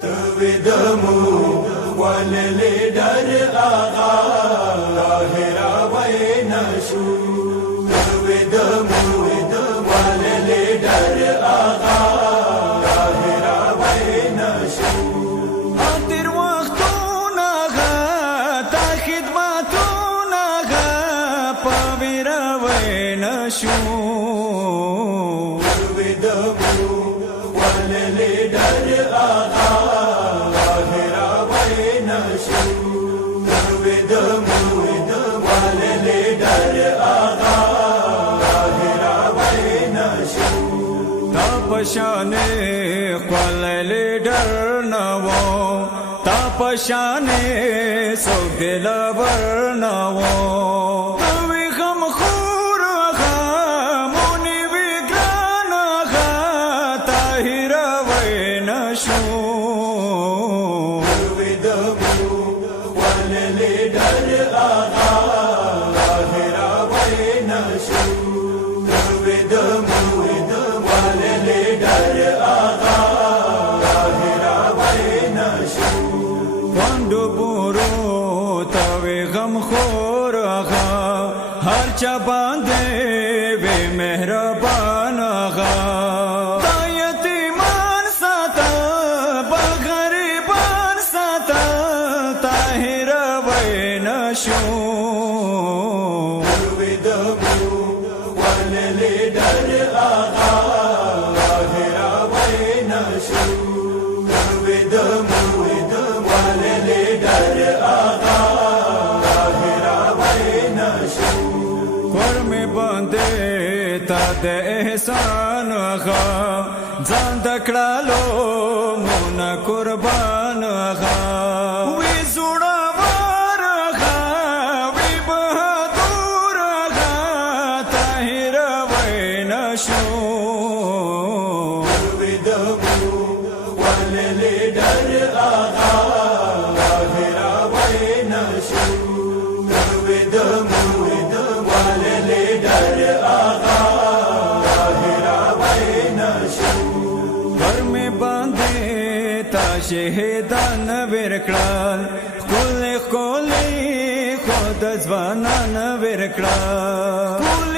تودمو واللیڈر آغا ظاہرہ وینشو تودمو واللیڈر آغا ظاہرہ وینشو تیر وختونا غا تا خدمتونا غا پاویرہ وینشو تودمو واللیڈر آغا ظاہرہ وینشو تودمو واللیڈر آغا ظاہرہ وینشو تا پشانے قول لیڈر نوو تا پشانے سوک دلبر نوو توی غم خور غا مونی ویگران غا طاہر وینشو تودمو واللیڈر آغا ظاہرہ وینشو تودمو واللیڈر آغا ظاہرہ وینشو وندو بورو توی غم خور غا ہر چا باندے وی مہربان غا تا یتیمان ساتا بغریبان ساتا طاہر وینشو تودمو واللیڈر آغا ظاہرہ وینشو تودمو واللیڈر آغا ظاہرہ وینشو قرم بندے تا دے احسان غا زان دکڑالو مونا قربان غا وی زوڑا وار غا وی بہادور غا طاہر وینشو تودمو واللیڈر آغا ظاہرہ وینشو تودمو واللیڈر آغا ظاہرہ وینشو قرم باندے تا شہیدان ورکڑال قولی خود زوانان ورکڑال